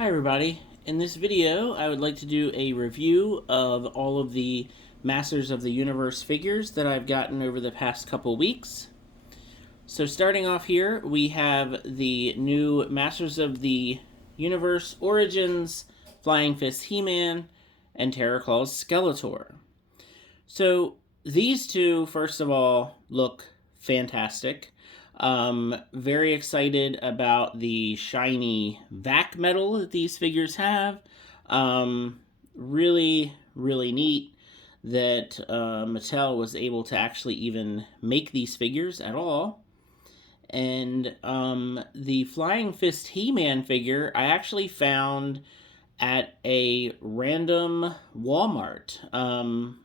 Hi everybody. In this video, I would like to do a review of all of the Masters of the Universe figures that I've gotten over the past couple weeks. So starting off here, we have the new Masters of the Universe Origins Flying Fist HeMan and Terraclaw's Skeletor. So these two, first of all, look fantastic. Very excited about the shiny vac metal that these figures have. Really neat that Mattel was able to actually even make these figures at all. And the Flying Fist He-Man figure I actually found at a random Walmart.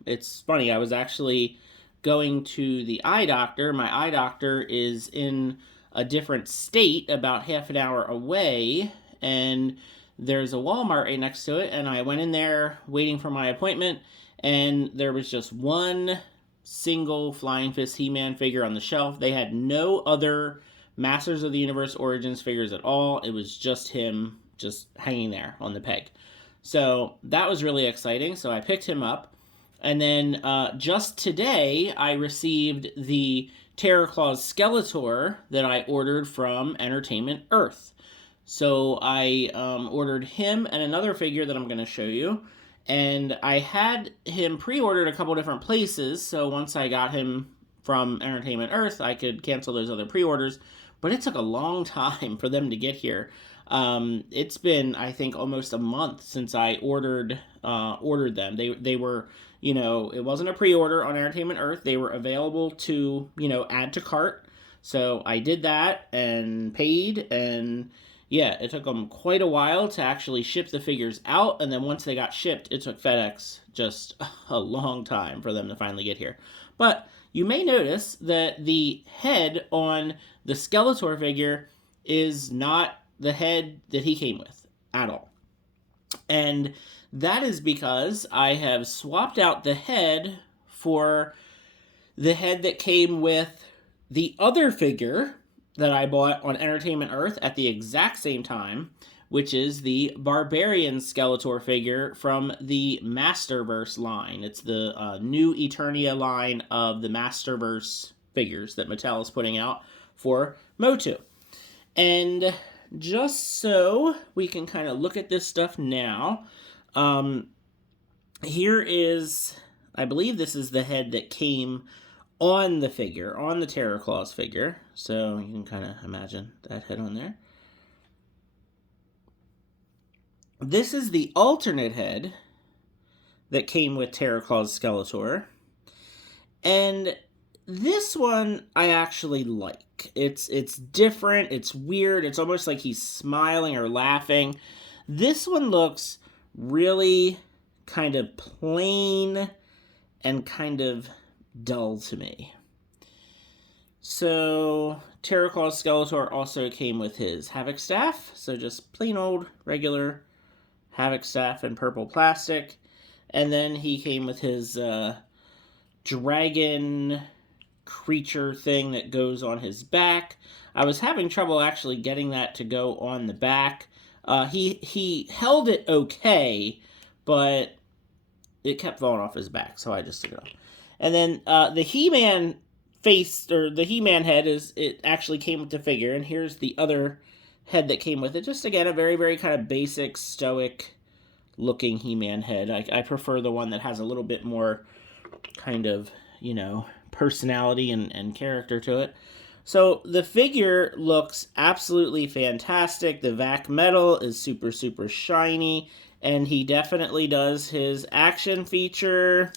It's funny, I was actually going to the eye doctor. My eye doctor is in a different state about half an hour away, and there's a Walmart right next to it, and I went in there waiting for my appointment, and there was just one single Flying Fist He-Man figure on the shelf. They had no other Masters of the Universe Origins figures at all. It was just him just hanging there on the peg. So that was really exciting, so I picked him up. And then just today, I received the Terraclaw's Skeletor that I ordered from Entertainment Earth. So I ordered him and another figure that I'm going to show you. And I had him pre-ordered a couple different places, so once I got him from Entertainment Earth, I could cancel those other pre-orders. But it took a long time for them to get here. It's been, I think, almost a month since I ordered them. They were, you know, it wasn't a pre-order on Entertainment Earth. They were available to, you know, add to cart. So I did that and paid, and yeah, it took them quite a while to actually ship the figures out. And then once they got shipped, it took FedEx just a long time for them to finally get here. But you may notice that the head on the Skeletor figure is not the head that he came with at all. And that is because I have swapped out the head for the head that came with the other figure that I bought on Entertainment Earth at the exact same time, which is the Barbarian Skeletor figure from the Masterverse line. It's the new Eternia line of the Masterverse figures that Mattel is putting out for MOTU. And just so we can kind of look at this stuff now, here is, I believe this is the head that came on the figure, on the Terraclaw's figure. So you can kind of imagine that head on there. This is the alternate head that came with Terraclaw's Skeletor. And this one I actually like. It's different, it's weird, it's almost like he's smiling or laughing. This one looks really kind of plain and kind of dull to me. So Terraclaw's Skeletor also came with his Havoc Staff, so just plain old regular Havoc Staff in purple plastic. And then he came with his dragon creature thing that goes on his back. I was having trouble actually getting that to go on the back. He held it okay, but it kept falling off his back, so I just took it off. And then the He-Man face, or the He-Man head, it actually came with the figure, and here's the other head that came with it. Just again, a very kind of basic, stoic looking He-Man head. I prefer the one that has a little bit more kind of, you know, personality and character to it. So the figure looks absolutely fantastic. The vac metal is super shiny, and he definitely does his action feature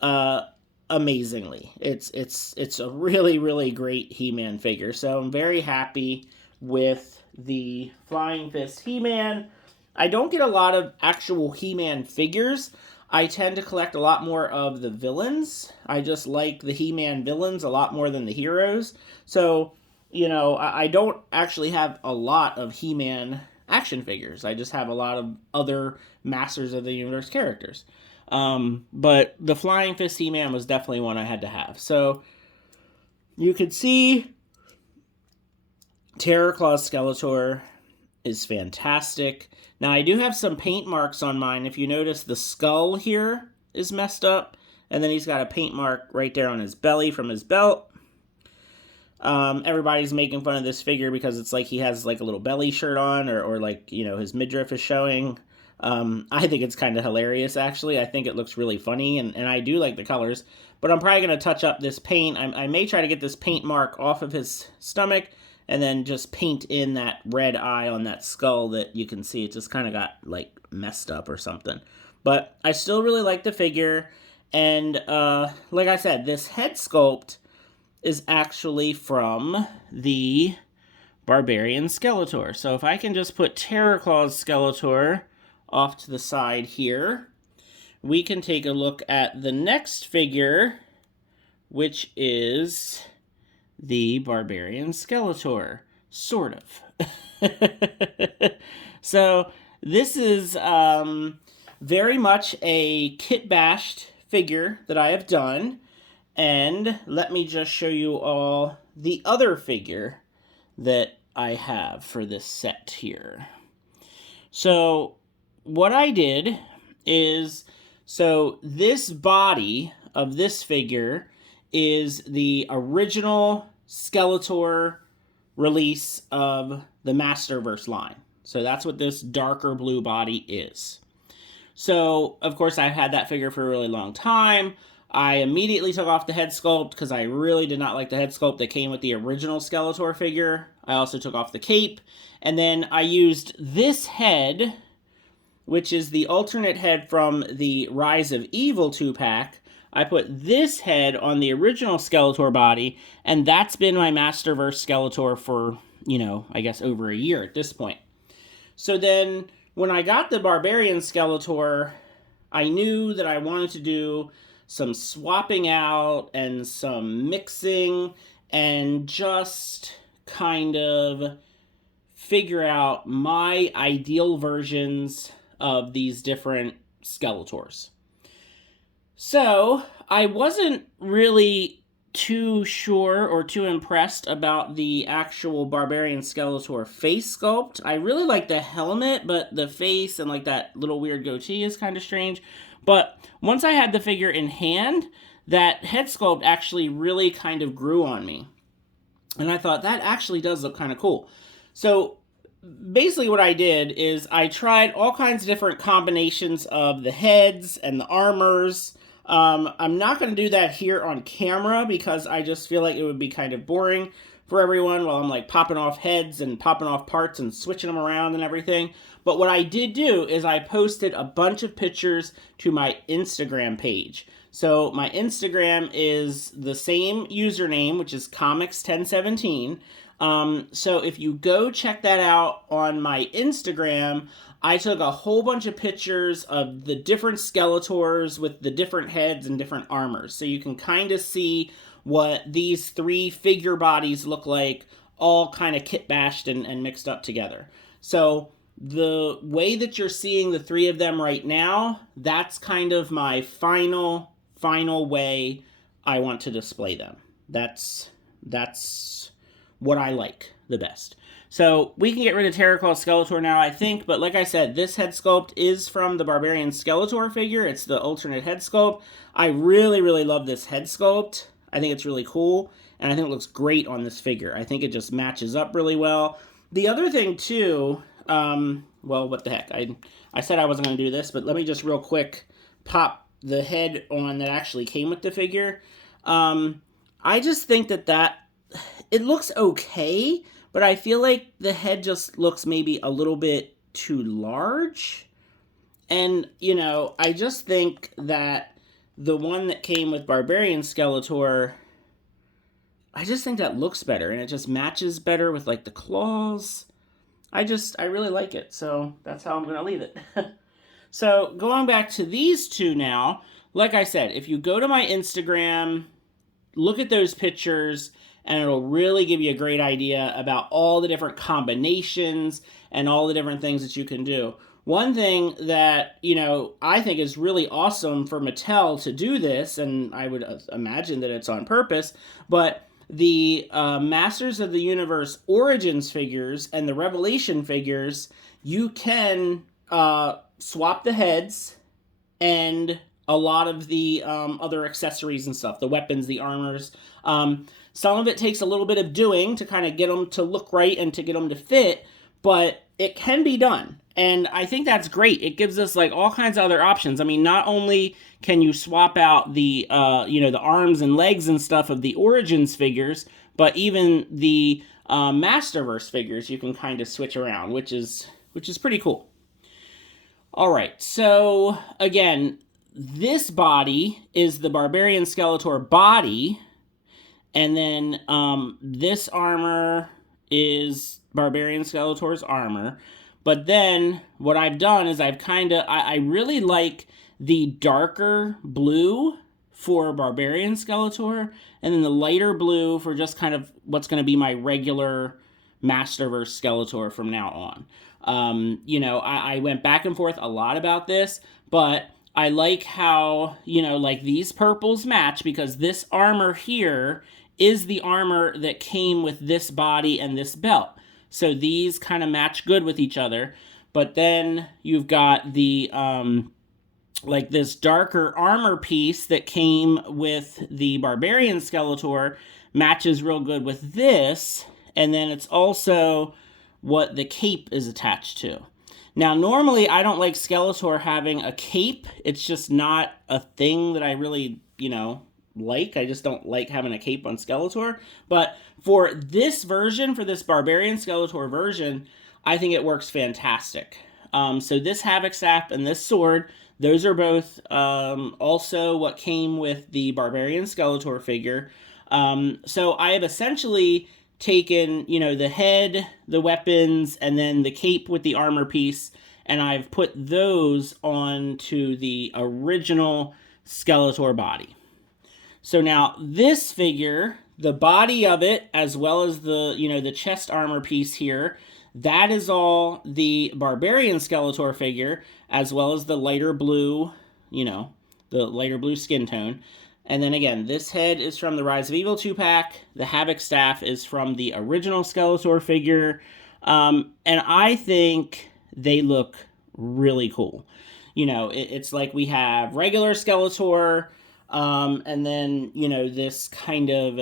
amazingly. It's a really great He-Man figure. So I'm very happy with the Flying Fist He-Man. I don't get a lot of actual He-Man figures. I tend to collect a lot more of the villains. I just like the He-Man villains a lot more than the heroes. So, you know, I don't actually have a lot of He-Man action figures. I just have a lot of other Masters of the Universe characters. But the Flying Fist He-Man was definitely one I had to have. So, you could see Terraclaw's Skeletor is fantastic. Now, I do have some paint marks on mine. If you notice, the skull here is messed up, and then he's got a paint mark right there on his belly from his belt. Everybody's making fun of this figure because it's like he has like a little belly shirt on, or like, you know, his midriff is showing. I think it's kind of hilarious, actually. I think it looks really funny, and I do like the colors. But I'm probably going to touch up this paint. I may try to get this paint mark off of his stomach, and then just paint in that red eye on that skull that you can see. It just kind of got, like, messed up or something. But I still really like the figure. And, like I said, this head sculpt is actually from the Barbarian Skeletor. So if I can just put Terraclaw's Skeletor off to the side here, we can take a look at the next figure, which is the Barbarian Skeletor, sort of. So this is very much a Kitbash figure that I have done, and let me just show you all the other figure that I have for this set here. So what I did is, so this body of this figure is the original Skeletor release of the Masterverse line. So that's what this darker blue body is. So, of course, I've had that figure for a really long time. I immediately took off the head sculpt because I really did not like the head sculpt that came with the original Skeletor figure. I also took off the cape. And then I used this head, which is the alternate head from the Rise of Evil 2-pack. I put this head on the original Skeletor body, and that's been my Masterverse Skeletor for, you know, I guess over a year at this point. So then, when I got the Barbarian Skeletor, I knew that I wanted to do some swapping out and some mixing and just kind of figure out my ideal versions of these different Skeletors. So I wasn't really too sure or too impressed about the actual Barbarian Skeletor face sculpt. I really like the helmet, but the face and like that little weird goatee is kind of strange. But once I had the figure in hand, that head sculpt actually really kind of grew on me. And I thought, that actually does look kind of cool. So basically what I did is I tried all kinds of different combinations of the heads and the armors. I'm not going to do that here on camera because I just feel like it would be kind of boring for everyone while I'm like popping off heads and popping off parts and switching them around and everything. But what I did do is I posted a bunch of pictures to my Instagram page. So my Instagram is the same username, which is comics1017. So if you go check that out on my Instagram, I took a whole bunch of pictures of the different Skeletors with the different heads and different armors. So you can kind of see what these three figure bodies look like, all kind of kitbashed and mixed up together. So the way that you're seeing the three of them right now, that's kind of my final way I want to display them. That's what I like the best. So we can get rid of Terraclaw Skeletor now, I think, but like I said, this head sculpt is from the Barbarian Skeletor figure. It's the alternate head sculpt. I really, really love this head sculpt. I think it's really cool, and I think it looks great on this figure. I think it just matches up really well. The other thing, too, well, what the heck? I said I wasn't going to do this, but let me just real quick pop the head on that actually came with the figure. I just think that it looks okay, but I feel like the head just looks maybe a little bit too large. And, you know, I just think that the one that came with Barbarian Skeletor, I just think that looks better, and it just matches better with, like, the claws. I really like it, so that's how I'm going to leave it. So, going back to these two now, like I said, if you go to my Instagram, look at those pictures, and it'll really give you a great idea about all the different combinations and all the different things that you can do. One thing that, you know, I think is really awesome for Mattel to do this, and I would imagine that it's on purpose, but The Masters of the Universe Origins figures and the Revelation figures, you can swap the heads and a lot of the other accessories and stuff, the weapons, the armors. Some of it takes a little bit of doing to kind of get them to look right and to get them to fit, but it can be done. And I think that's great. It gives us like all kinds of other options. I mean, not only can you swap out the the arms and legs and stuff of the Origins figures, but even the Masterverse figures you can kind of switch around, which is pretty cool. All right, so again, this body is the Barbarian Skeletor body, and then this armor is Barbarian Skeletor's armor. But then what I've done is I really like the darker blue for Barbarian Skeletor, and then the lighter blue for just kind of what's going to be my regular Masterverse Skeletor from now on. I went back and forth a lot about this, but I like how, like these purples match because this armor here is the armor that came with this body and this belt. So these kind of match good with each other. But then you've got the, like this darker armor piece that came with the Barbarian Skeletor matches real good with this. And then it's also what the cape is attached to. Now, normally I don't like Skeletor having a cape. It's just not a thing that I really, like. I just don't like having a cape on Skeletor. But for this version, for this Barbarian Skeletor version, I think it works fantastic. So this Havoc Staff and this sword, those are both also what came with the Barbarian Skeletor figure. So I have essentially taken, the head, the weapons, and then the cape with the armor piece, and I've put those onto the original Skeletor body. So now this figure, the body of it, as well as the, the chest armor piece here, that is all the Barbarian Skeletor figure, as well as the lighter blue, the lighter blue skin tone. And then again, this head is from the Rise of Evil 2-pack. The Havoc Staff is from the original Skeletor figure. And I think they look really cool. It's like we have regular Skeletor, and then, this kind of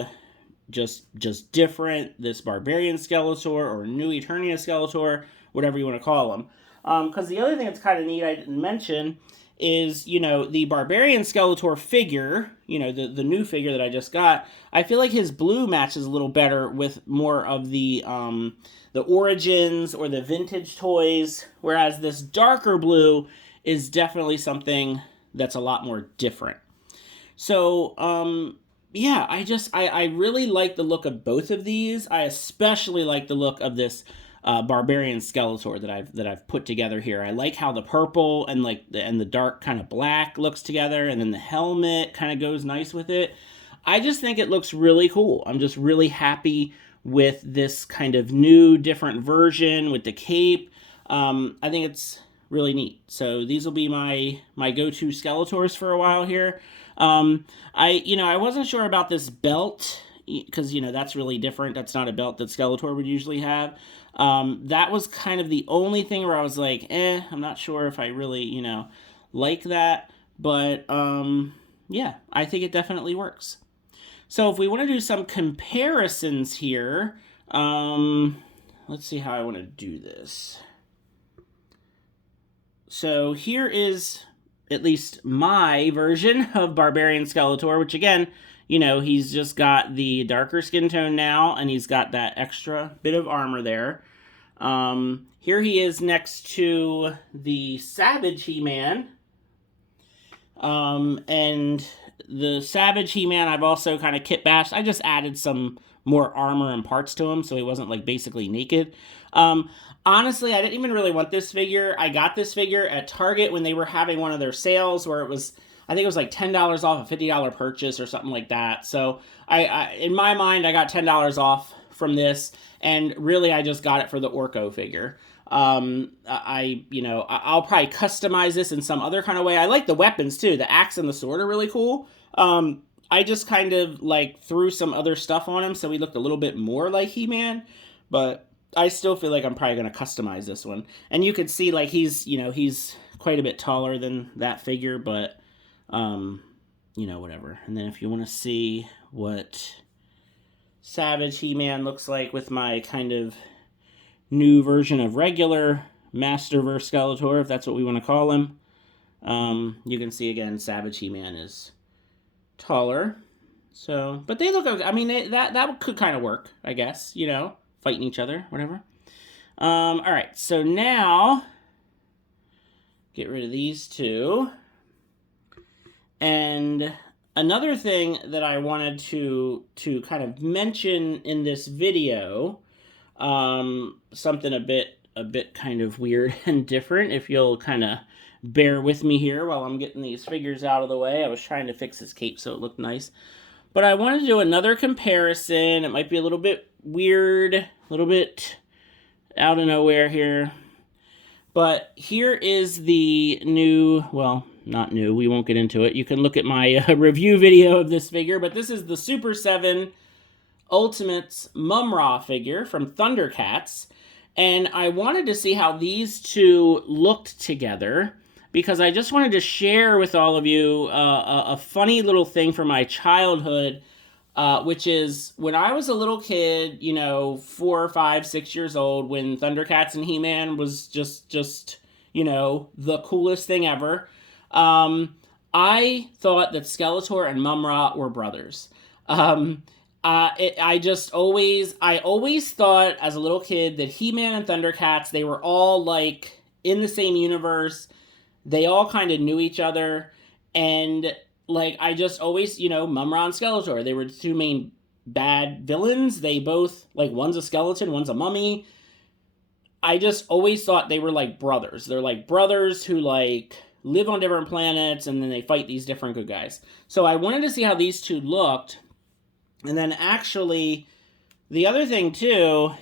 just different, this Barbarian Skeletor or New Eternia Skeletor, whatever you want to call them. Because the other thing that's kind of neat I didn't mention is, the Barbarian Skeletor figure, the new figure that I just got, I feel like his blue matches a little better with more of the Origins or the vintage toys, whereas this darker blue is definitely something that's a lot more different. So, yeah, I really like the look of both of these. I especially like the look of this Barbarian Skeletor that I've put together here. I like how the purple and the dark kind of black looks together, and then the helmet kind of goes nice with it. I just think it looks really cool. I'm just really happy with this kind of new, different version with the cape. I think it's really neat. So these will be my go-to Skeletors for a while here. I wasn't sure about this belt because, that's really different. That's not a belt that Skeletor would usually have. That was kind of the only thing where I was like, I'm not sure if I really, like that. But, yeah, I think it definitely works. So if we want to do some comparisons here, let's see how I want to do this. So here is at least my version of Barbarian Skeletor, which again, he's just got the darker skin tone now, and he's got that extra bit of armor there. Here he is next to the Savage HeMan. And the Savage HeMan I've also kind of kitbashed. I just added some more armor and parts to him so he wasn't like basically naked. Honestly, I didn't even really want this figure. I got this figure at Target when they were having one of their sales where I think it was like $10 off a $50 purchase or something like that. So I in my mind, I got $10 off from this, and really I just got it for the Orko figure. I'll probably customize this in some other kind of way. I like the weapons too. The axe and the sword are really cool. I just kind of like threw some other stuff on him so he looked a little bit more like He-Man, but I still feel like I'm probably going to customize this one. And you can see like he's, you know, he's quite a bit taller than that figure, but you know, whatever. And then if you want to see what Savage He-Man looks like with my kind of new version of regular Masterverse Skeletor, if that's what we want to call him, you can see again Savage He-Man is taller. So, but they look okay. I mean, that could kind of work, I guess, you know, fighting each other, whatever. All right, so now get rid of these two. And another thing that I wanted to kind of mention in this video, something a bit kind of weird and different, if you'll kind of bear with me here while I'm getting these figures out of the way. I was trying to fix his cape so it looked nice. But I wanted to do another comparison. It might be a little bit weird, a little bit out of nowhere here. But here is the new, well, not new, we won't get into it. You can look at my review video of this figure, but this is the Super 7 Ultimates Mum-Ra figure from Thundercats. And I wanted to see how these two looked together, because I just wanted to share with all of you a funny little thing from my childhood, which is when I was a little kid, you know, 4, 5, 6 years old, when Thundercats and He-Man was just you know, the coolest thing ever. I thought that Skeletor and Mum-Ra were brothers. I always thought as a little kid that He-Man and Thundercats, they were all like in the same universe. They all kind of knew each other, and like I just always, you know, Mum-Ra and Skeletor, they were the two main bad villains. They both, like, one's a skeleton, one's a mummy. I just always thought they were like brothers. They're like brothers who like live on different planets, and then they fight these different good guys. So I wanted to see how these two looked. And then actually, the other thing too,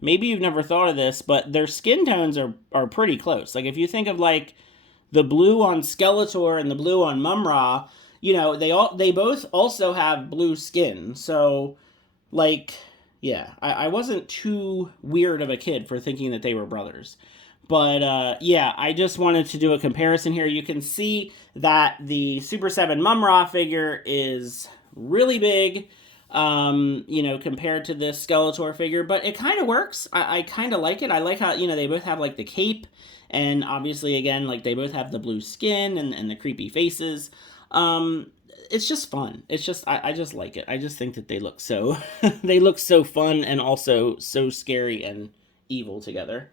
maybe you've never thought of this, but their skin tones are pretty close. Like if you think of like the blue on Skeletor and the blue on Mum-Ra, you know, they both also have blue skin. So like, yeah, I wasn't too weird of a kid for thinking that they were brothers. But yeah, I just wanted to do a comparison here. You can see that the Super 7 Mum-Ra figure is really big, you know, compared to this Skeletor figure, but it kind of works. I kind of like it. I like how, you know, they both have like the cape, and obviously again, like they both have the blue skin and the creepy faces. It's just fun. It's just, I just like it. I just think that they look so, they look so fun and also so scary and evil together.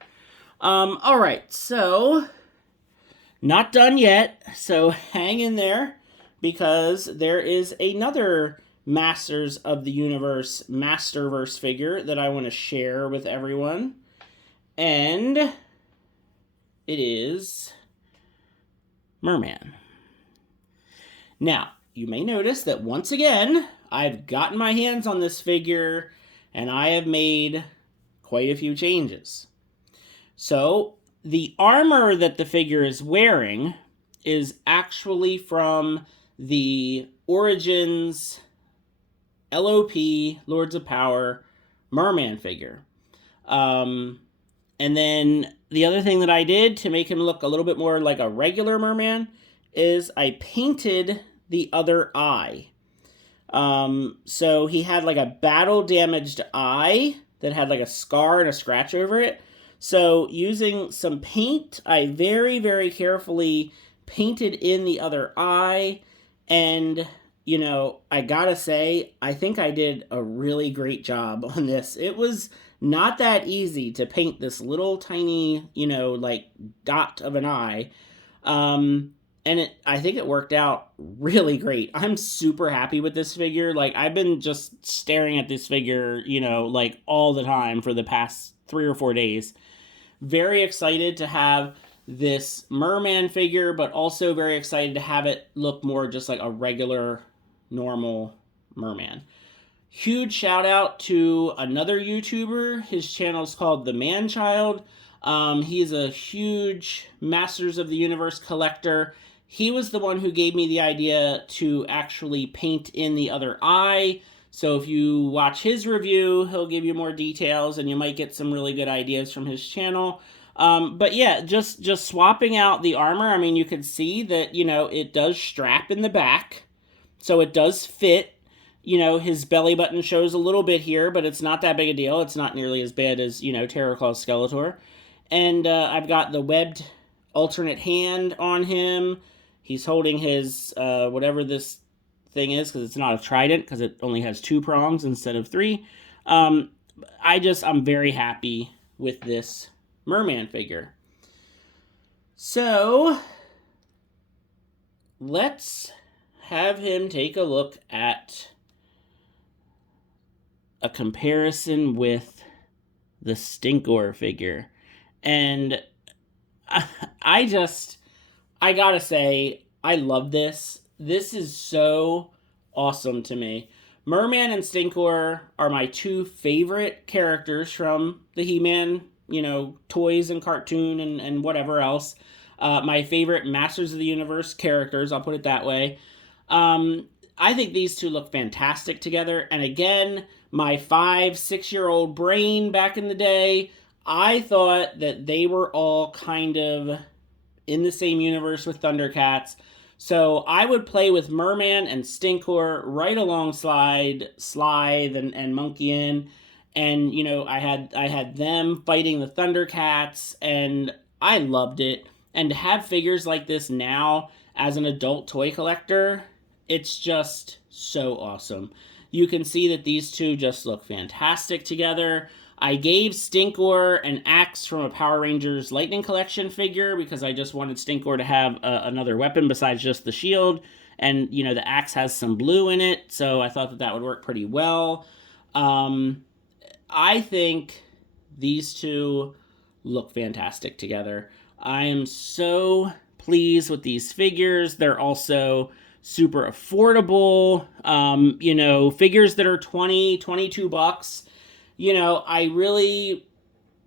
All right, so not done yet. So hang in there, because there is another Masters of the Universe Masterverse figure that I want to share with everyone. And it is Mer-Man. Now, you may notice that once again, I've gotten my hands on this figure and I have made quite a few changes. So, the armor that the figure is wearing is actually from the Origins LOP Lords of Power Mer-Man figure. And then the other thing that I did to make him look a little bit more like a regular Mer-Man is I painted the other eye. So he had like a battle damaged eye that had like a scar and a scratch over it. So using some paint, I very, very carefully painted in the other eye. And, you know, I gotta say, I think I did a really great job on this. It was not that easy to paint this little tiny, you know, like dot of an eye. And I think it worked out really great. I'm super happy with this figure. Like, I've been just staring at this figure, you know, like all the time for the past 3 or 4 days. Very excited to have this Mer-Man figure, but also very excited to have it look more just like a regular, normal Mer-Man. Huge shout out to another YouTuber. His channel is called The Man-Child. He is a huge Masters of the Universe collector. he was the one who gave me the idea to actually paint in the other eye. So if you watch his review, he'll give you more details, and you might get some really good ideas from his channel. But yeah, just swapping out the armor. I mean, you can see that, you know, it does strap in the back, so it does fit. You know, his belly button shows a little bit here, but it's not that big a deal. It's not nearly as bad as, you know, Terraclaw Skeletor. And I've got the webbed alternate hand on him. He's holding his, whatever this thing is, because it's not a trident, because it only has 2 prongs instead of 3. I'm very happy with this Mer-Man figure. So, let's have him take a look at a comparison with the Stinkor figure. And I gotta say, I love this. This is so awesome to me. Mer-Man and Stinkor are my 2 favorite characters from the He-Man, you know, toys and cartoon and whatever else. My favorite Masters of the Universe characters, I'll put it that way. I think these 2 look fantastic together. And again, my 5-6-year-old brain back in the day, I thought that they were all kind of in the same universe with Thundercats. So I would play with Mer-Man and Stinkor right alongside Slithe and Monkey-In. And, you know, I had them fighting the Thundercats, and I loved it. And to have figures like this now as an adult toy collector, it's just so awesome. You can see that these 2 just look fantastic together. I gave Stinkor an axe from a Power Rangers Lightning Collection figure because I just wanted Stinkor to have another weapon besides just the shield. And, you know, the axe has some blue in it, so I thought that that would work pretty well. I think these 2 look fantastic together. I am so pleased with these figures. They're also super affordable. You know, figures that are $22. You know, I really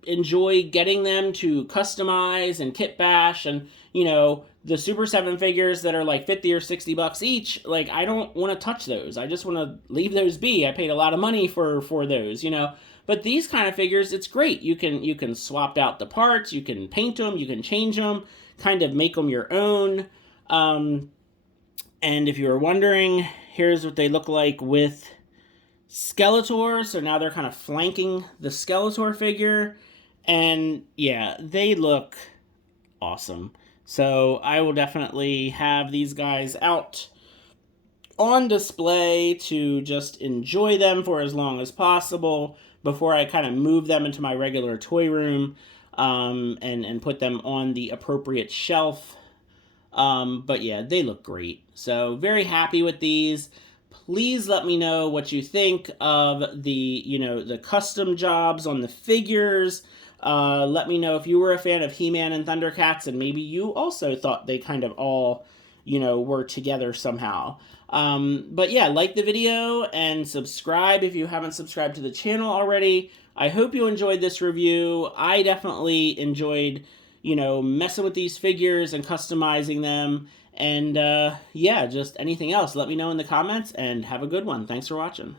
enjoy getting them to customize and kitbash, and, you know, the Super 7 figures that are like 50 or 60 bucks each, like, I don't want to touch those. I just want to leave those be. I paid a lot of money for those, you know. But these kind of figures, it's great. You can swap out the parts, you can paint them, you can change them, kind of make them your own. And if you were wondering, here's what they look like with Skeletor. So now they're kind of flanking the Skeletor figure, and yeah, they look awesome. So I will definitely have these guys out on display to just enjoy them for as long as possible before I kind of move them into my regular toy room, and put them on the appropriate shelf. But yeah, they look great. So very happy with these. Please let me know what you think of the, you know, the custom jobs on the figures. Let me know if you were a fan of He-Man and Thundercats, and maybe you also thought they kind of all, you know, were together somehow. But yeah, like the video and subscribe if you haven't subscribed to the channel already. I hope you enjoyed this review. I definitely enjoyed, you know, messing with these figures and customizing them. And yeah, just anything else, let me know in the comments, and have a good one. Thanks for watching.